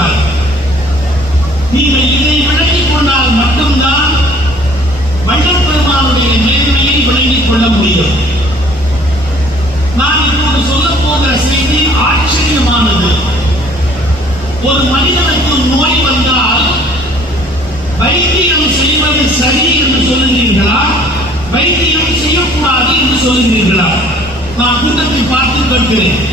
சொல்லியிருப்பார் நீங்கள் இதை விளங்கிக் கொண்டால் மட்டும்தான் வள்ளல் பெருமானுடைய நேர்மையை விளங்கிக் கொள்ள முடியும். நான் இப்போது சொல்ல போகிற செய்தி ஆச்சரியமானது. ஒரு மனிதனுக்கு நோய் வந்தால் வைத்தியம் செய்வது சரி என்று சொல்லுகிறீர்களா? வைத்தியம் செய்யக்கூடாது என்று சொல்லுகிறீர்களா? நான் கூட்டத்தை பார்த்து கேட்கிறேன்.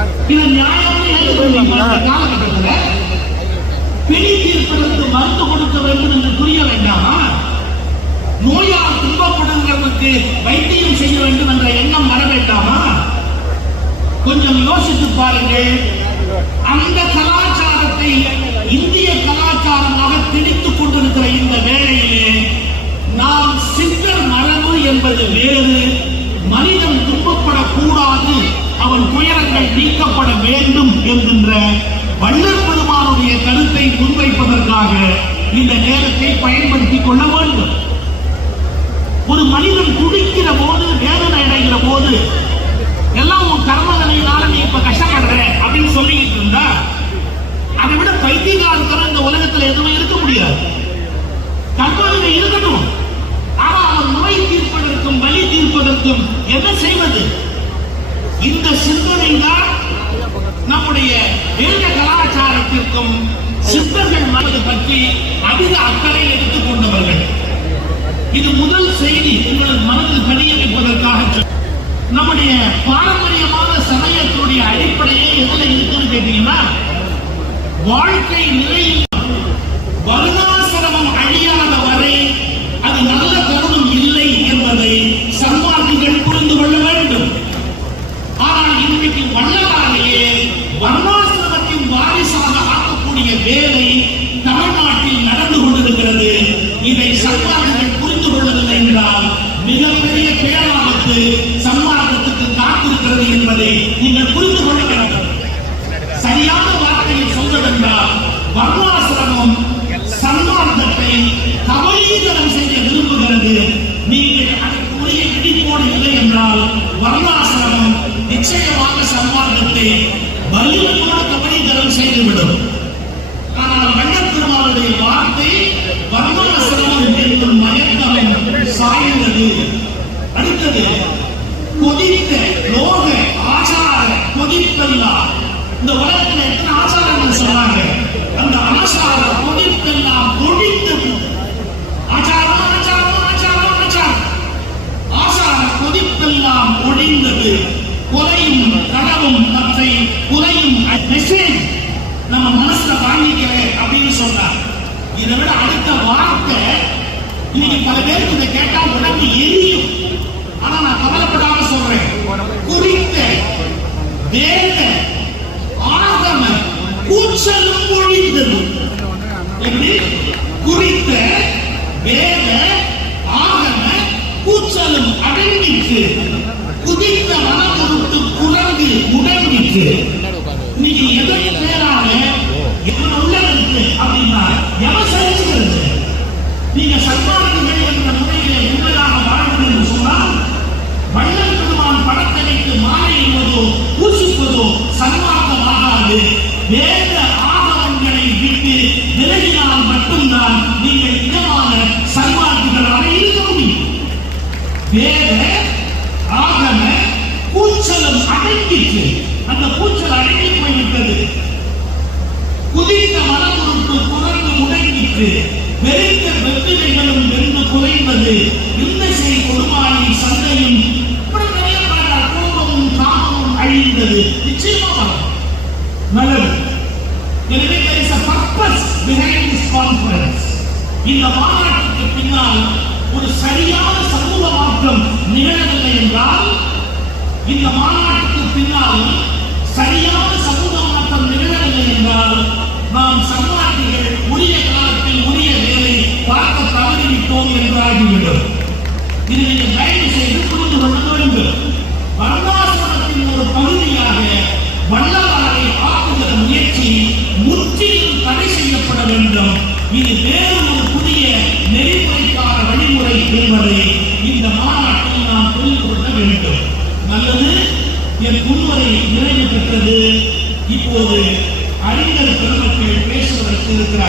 இது பிணி மருந்து கொடுக்க வேண்டும் என்று புரிய வேண்டாமா நோயால் துன்பப்படுகிறவருக்கு வைத்தியம் செய்ய வேண்டும் என்ற எண்ணம் வர வேண்டாமா கொஞ்சம் யோசித்து பாருங்கள் அந்த கல என்ற வள்ளல் பெருமானுடைய கருத்தை முன்வைப்பதற்காக இந்த நேரத்தை பயன்படுத்திக் கொள்ள வேண்டும். ஒரு மனிதன் துடிக்கிற போது வேதனை அடைகிற போது எல்லாம் உன் கர்மதனையினால நீ இப்ப கஷ்டப்படுற அப்படின்னு சொல்லிட்டு இருந்தா அதை விட பைத்தியகாரத்தனம் இந்த உலகத்துல எதுவுமே இருக்க முடியாது. கர்மதனை இருக்கட்டும். ஆனா அவன் நோய் தீர்ப்பதற்கும் வலி தீர்ப்பதற்கும் என்ன செய்வது? இந்த சிந்தனை தான் கலாச்சாரத்திற்கும் சித்தர்கள் மனது பற்றி அதிக அக்கறை எடுத்துக் கொண்டவர்கள். இது முதல் செய்தி உங்களது மனதில் பணிய வைப்பதற்காக நம்முடைய பாரம்பரியமான சமயத்துடைய அடிப்படையே எதுல இருக்குன்னு கேட்டீங்கன்னா வாழ்க்கை நிலையில் வருணாசிரமம் அழியாத வரை அது நல்ல தருணம் இல்லை என்பதை சன்மார்க்கிகள் புரிந்து கொள்ள வேண்டும் ஆனால் இன்றைக்கு வள்ளலாலேயே வர்ணாசிரமத்தின் வாரிசாக ஆக்கக்கூடிய வேலை தமிழ்நாட்டில் நடந்து கொண்டிருக்கிறது. இதை சன்மார்க்கங்கள் புரிந்து கொள்ளவில்லை என்றால் மிகப்பெரிய பேராபத்து சன்மார்க்கத்துக்கு காத்திருக்கிறது என்பதை நீங்கள் புரிந்து கொள்ள வேண்டும். சரியான வார்த்தையை சொல்வதென்றால் வர்ணாசிரமம் சன்மார்க்கத்தை கபலீகரம் செய்ய விரும்புகிறது. நீங்கள் அதற்குரிய பிடிப்போடு இல்லை என்றால் வர்ணாசிரமம் நிச்சயமாக சன்மார்க்கத்தை வலிமையோடு கபலீகரம் செய்துவிடும். சாய்ந்தது அடுத்தது கொதித்த லோக ஆச்சார கொதித்தல்லா இந்த உலகத்துல எத்தனை ஆச்சாரங்கள் சொல்றாங்க? அந்த ஆச்சார கொதிப்பெல்லாம் கொடித்தது ஆச்சாரம் ஆச்சாரம் ஆச்சாரம் ஆச்சாரம். ஆசார கொதிப்பெல்லாம் ஒடிந்தது கொலையும் கனவும் பற்றை குலையும் மெசேஜ் நம்ம மனசுல வாங்கிக்கிறேன் அப்படின்னு சொல்றாங்க இதை விட அடுத்த வார்த்தை இன்னைக்கு பல பேருக்கு இதை கேட்டா உடம்பு எரியும். ஆனா நான் கவலைப்படாம சொல்றேன். குறித்த வேத வேத ஆகமங்களை விட்டு விலகினால் மட்டும்தான் நீங்கள் இதமான சன்மார்க்குகளாக இருக்க முடியும். வேத ஆகம கூச்சலும் அடங்கிற்று. அந்த கூச்சல் அடங்கி போய்விட்டது. குதித்த மனமுறுப்பு குரங்கு முடங்கிற்று. வெறுத்த வெற்றிலைகளும் வென்று குறைந்தது விண்ணசை கொடுமானி சந்தையும் கோபமும் காமமும் அழிந்தது. நிச்சயமா நல்லது எனவே there is a purpose behind this conference. இந்த மாநாட்டுக்கு பின்னால் ஒரு சரியான சமூக மாற்றம் நிகழவில்லை என்றால் இந்த மாநாட்டுக்கு பின்னால் சரியான சமூக மாற்றம் நிகழவில்லை என்றால் நாம் சன்மார்க்கிகள் உரிய காலத்தில் உரிய வேலை பார்க்க தவறிவிட்டோம் என்றாகிவிடும். இது நீங்கள் தயவு செய்து புரிந்து கொள்ள வேண்டும்.